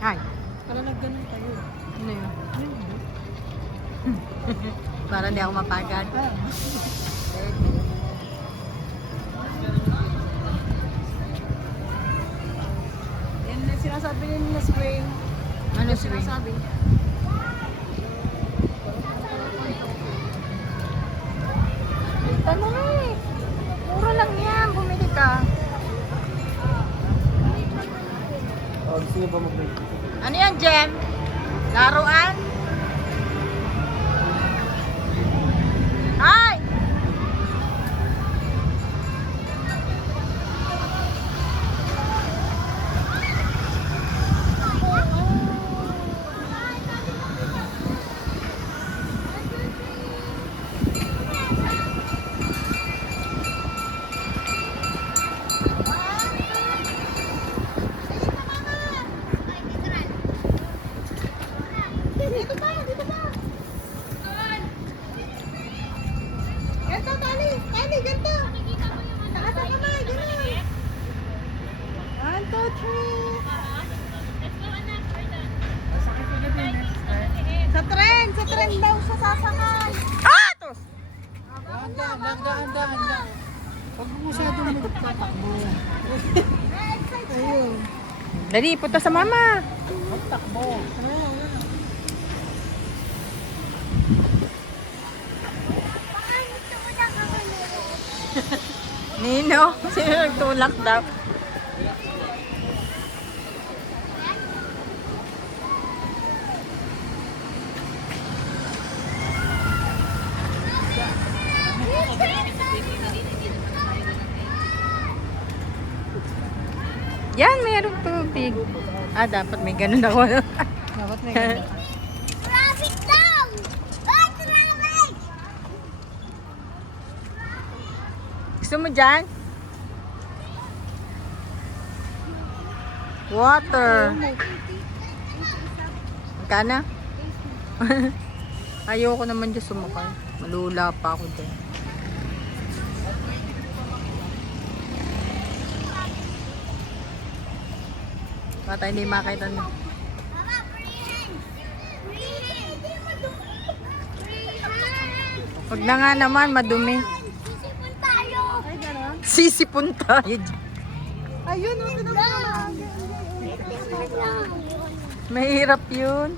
Ay, Para nagganon tayo. ano yun? Para hindi ako mapagad. Yan na sinasabi nila na swing. Ano swing? Sinasabi. Tanong eh. Mura lang yan. Bumili ka. Oh, gusto niyo ba mag-break? Ano yan, Jem? Laruan? Ay! Dito ba? Dito ba? Ganto, tali. Tali, ganto. Taas ang kamay, gano'n. 1, 2, 3. Sa tren daw siya sasakay. Ah! Tos! Dahan. Huwag mo masyadong magtatakbo. Ayun. Dali, punta sa mama. Magtakbo. Nino, sino nagtulak daw? Yan, mayroong tubig. Ah, dapat may ganun ako. Dapat may ganun. Traffic daw! Oh, traffic! Gusto mo dyan? Water. Magkana? Ayoko naman dyan sumakay. Malula pa ako dyan. Bata hindi makita na. Mama, free hands! Free hands! Free hands! Huwag na nga naman, madumi. Sisipon tayo! Ay, gano'n? Sisipon tayo dyan. Ayun, oh, Lang! Mahirap yun.